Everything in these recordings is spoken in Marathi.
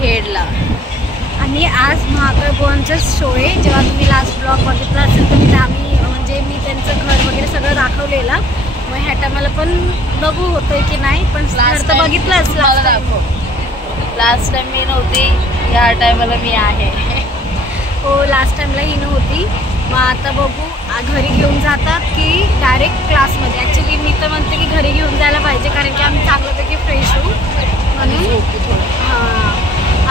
खेडला. आणि आज महाकाळ बुवांचाच शो आहे. जेव्हा तुम्ही लास्ट ब्लॉग बघितला असेल तर मी त्यांचं घर वगैरे सगळं दाखवलेलं. मग ह्या टायमाला पण बघू होतंय की नाही, पण लास्ट बघितलं असलं दाखव. लास्ट टाइम मी नव्हती, ह्या टायमाला मी आहे. हो, लास्ट टाइमला ही नव्हती. मग आता बघू घरी घेऊन जातात की डायरेक्ट क्लासमध्ये. ॲक्च्युली मी तर म्हणते की घरी घेऊन जायला पाहिजे, कारण की आम्ही चांगल्यापैकी फ्रेश होऊ म्हणून. हां,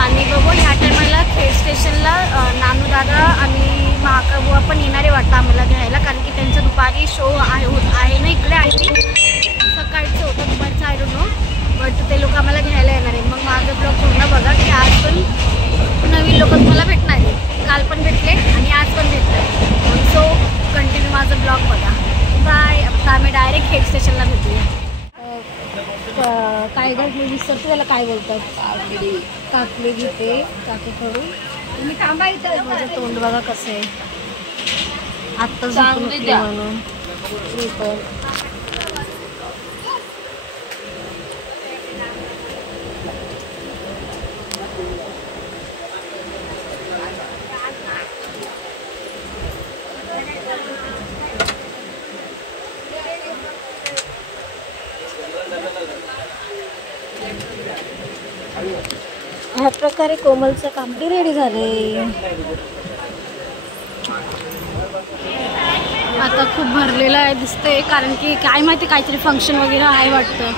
आणि बघू ह्या टायमाला खेड स्टेशनला नानूदादा आणि महाकाळ बुवा पण येणारे वाटतं आम्हाला घ्यायला, कारण की त्यांचं दुपारी शो आहे ना इकडे. आय थिंक सकाळचं होतं, दुपारचं आय डोंट नो, बट ते लोक आम्हाला घ्यायला येणार आहे. मग माझं ब्लॉग पूर्ण बघा की आज पण नवीन लोक तुम्हाला भेटणार आहे. काल पण भेटले आणि आज पण भेटले. सो कंटिन्यू माझं ब्लॉग बघा. बाय. आता आम्ही डायरेक्ट खेड स्टेशनला भेटूया. काय मी विसरते त्याला काय बोलतात. काकडी घेते काकीकडून. तुम्ही थांबा इथं. माझं तोंड बघा कसं आहे. आत्ता चांगली द्या म्हणून मी पण ह्या प्रकारे कोमलचं कामडी रेडी झाले. आता खूप भरलेलं आहे दिसतंय, कारण की काय माहिती काहीतरी फंक्शन वगैरे आहे वाटतं.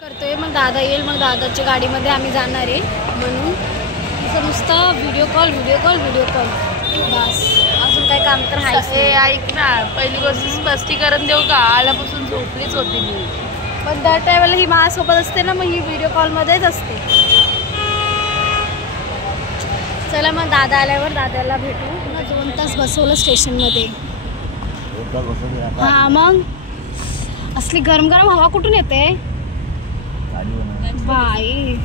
करतोय मग दादा येईल, मग दादाच्या गाडीमध्ये आम्ही जाणार आहे. म्हणून असं नुसतं व्हिडिओ कॉल बस, अजून काय काम तर आहे. ऐक ना, पहिली गोष्ट स्पष्टीकरण देऊ का, आल्यापासून झोपलीच होती मी. पण दर टायमाला ही माझ्यासोबत असते ना, मग ही व्हिडिओ कॉलमध्येच असते. चला मग दादा आल्यावर दादाला भेटू. 2 तास बसवलं स्टेशनमध्ये. हां, मग असली गरम गरम हवा कुठून येते बाई.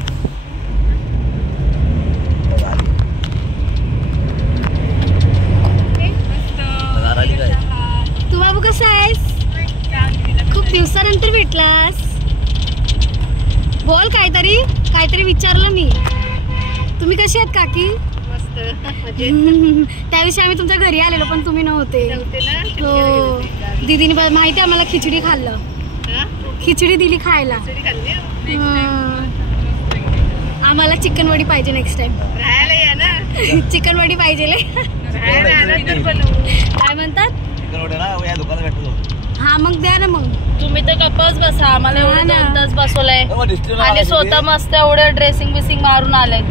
तू बाबू कसा आहेस? खूप दिवसानंतर भेटलास. बोल काहीतरी विचारलं मी. तुम्ही कशी आहेत काकी? त्याविषयी आम्ही तुमच्या घरी आलेलो पण तुम्ही नव्हते. हो, दीदीने माहिती आम्हाला खिचडी खाल्लं. खिचडी दिली खायला. आम्हाला चिकन वडी पाहिजे नेक्स्ट टाइम. चिकन वडी पाहिजे. काय म्हणतात? हा, मग द्या ना. मग तुम्ही तर गप्पच बसा. आम्हाला एवढं 2 तास बसवलंय आणि स्वतः मस्त एवढं ड्रेसिंग बिसिंग मारून आलंय.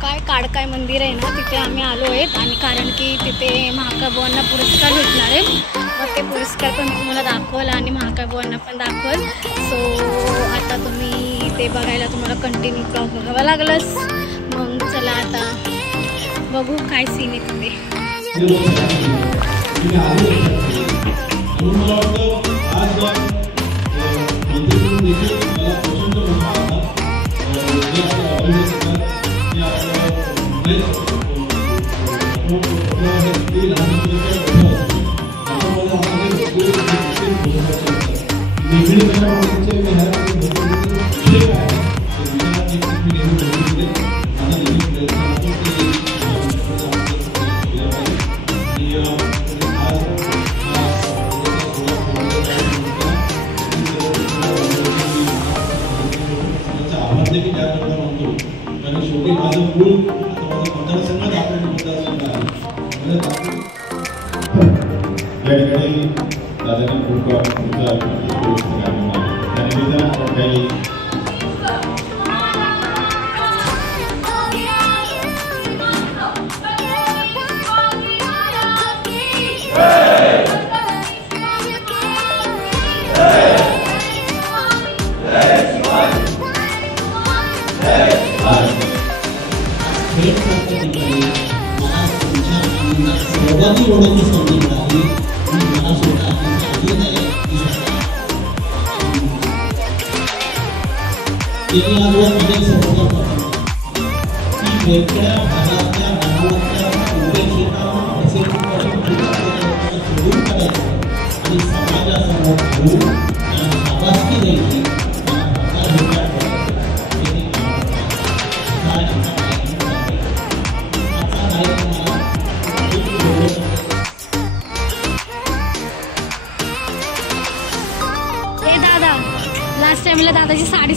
काय काडकाय मंदिर आहे ना, तिथे आम्ही आलो आहेत. आणि कारण की तिथे महाकाळ बुवांना पुरस्कार भेटणार आहे. मग ते पुरस्कार पण तुम्हाला दाखवलं आणि महाकाळ बुवांना पण दाखवल. सो आता तुम्ही ते बघायला तुम्हाला कंटिन्यू ब्लॉग बघावं लागलंच. मग चला आता बघू काय सीन आहे तिथे.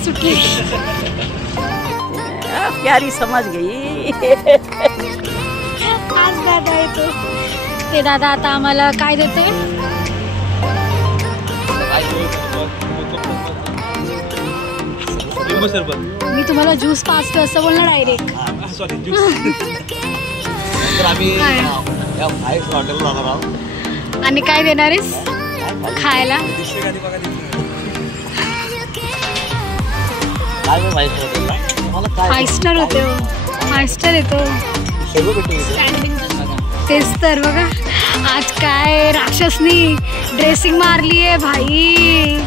सुटली. प्यारी समज गई. आज दादा येतो. ते दादा आता आम्हाला काय देते? मी तुम्हाला ज्यूस पाजतो असं बोलणार डायरेक्ट. आणि काय देणार आहेस खायला? फाईव्ह स्टार होते. 5 स्टार येतो. तेच तर बघा आज काय राक्षसनी ड्रेसिंग मारली आहे भाई.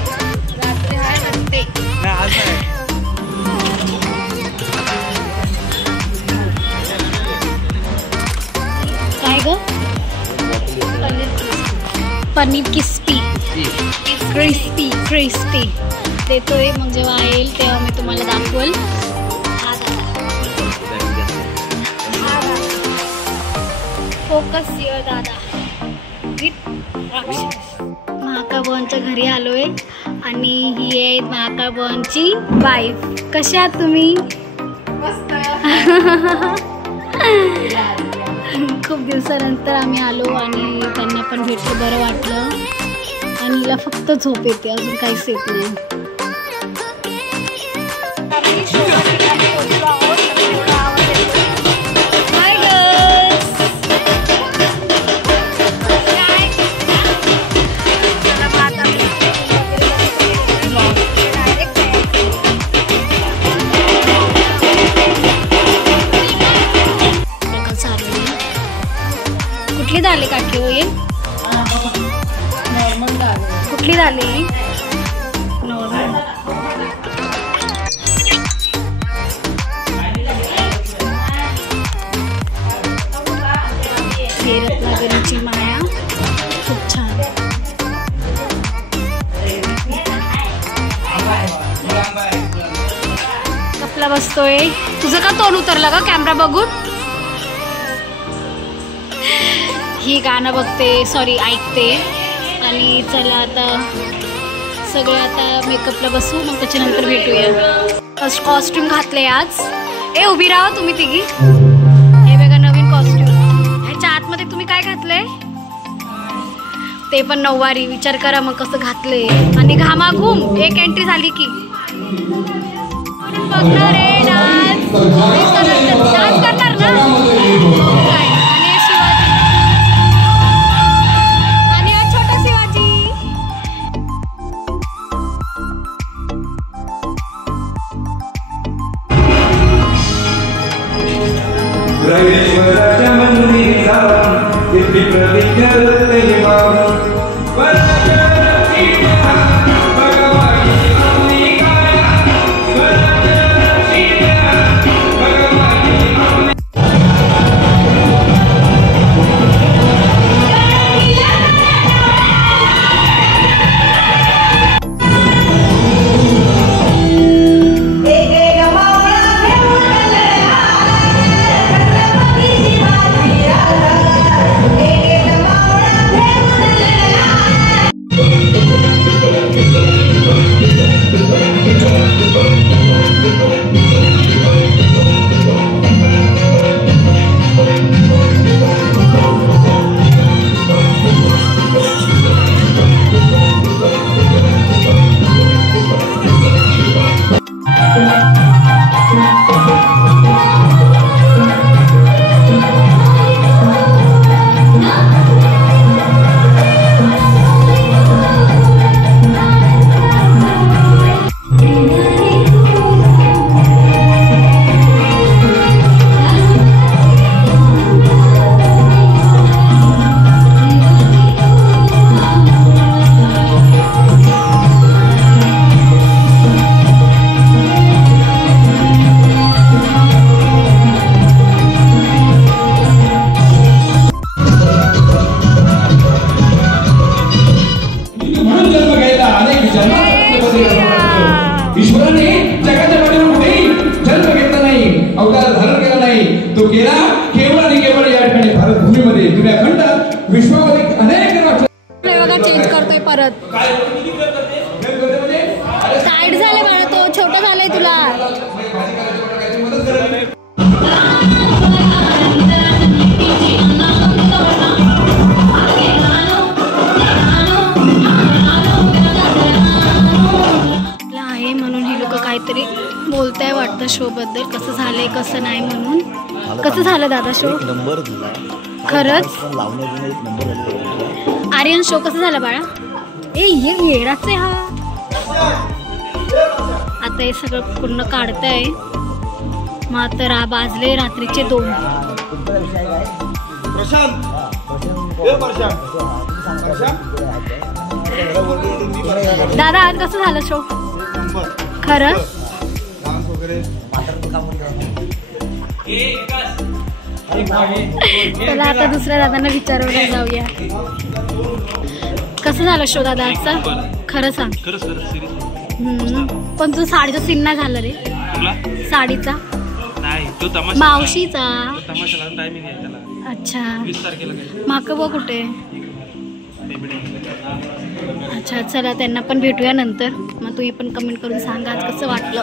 काय ग? पनीर क्रिस्पी क्रिस्पी क्रिस्पी देतोय. मग जेव्हा येईल तेव्हा मी तुम्हाला दाखवल. फोकस युअर दादा विथ राक्षस. महाकाबोनच्या घरी आलोय आणि ही आहे महाकाबोनची वाईफ. कशा आहात तुम्ही? खूप दिवसानंतर आम्ही आलो आणि त्यांना पण भेटलं, बरं वाटलं. आणि हिला फक्त झोप येते, अजून काहीच येत नाही. कुठली दाल काकी हो? ये कुठली दाल आहे? नॉर्मल. हे रत्नागिरीची माया खूप छान. कपला बसतोय. तुझं का तोंड उतरलं का कॅमेरा बघून? ही गाणं बघते, सॉरी ऐकते. आणि चला आता सगळे आता मेकअपला बसू, मग त्याच्यानंतर भेटूया. फर्स्ट कॉस्ट्यूम घातले आज. ए उभी राहा तुम्ही तिघी. हे बघा नवीन कॉस्ट्यूम. ह्याच्या आतमध्ये तुम्ही काय घातले? ते पण नऊवारी. विचार करा मग कसं घातले. आणि घामाघूम एक एंट्री झाली की बघणार आहे डान्स. डान्स करणार ना? आणि शिवाजी आणि हा छोटा शिवाजी. ब्रह्मेश्वराच्या मंदिरी जाऊन तिथे प्रतिज्ञा तो केला केवळ आणि केवळ या ठिकाणी भारत भूमीमध्ये जुन्या खंडात विश्वामध्ये अनेक चेंज करतोय परत. टाईट झाले मला तो छोटा भाजीपाल्याच्या काहीतरी मदत करावी. आहे म्हणून ही लोक काहीतरी बोलताय वाटतं शो बद्दल, कसं झालंय कसं नाही म्हणून. कसं झालं दादा शो? खरंच आर्यन शो कसं झालं बाळा? ए हे येडाच आहे हा. आता हे सगळं पूर्ण काढताय. मग आता बाजले रात्रीचे 2. दादा आज कसं झालं शो? खरंच चला आता दुसऱ्या दादांना विचारायला जाऊया. कसं झालं शो दादा आजचा? खरं सांग. पण तू साडीचा सीन नाही झाला रे. साडीचा मावशीचा. अच्छा माकबा कुठे? अच्छा चला त्यांना पण भेटूया नंतर. मग तू पण कमेंट करून सांग आज कसं वाटलं.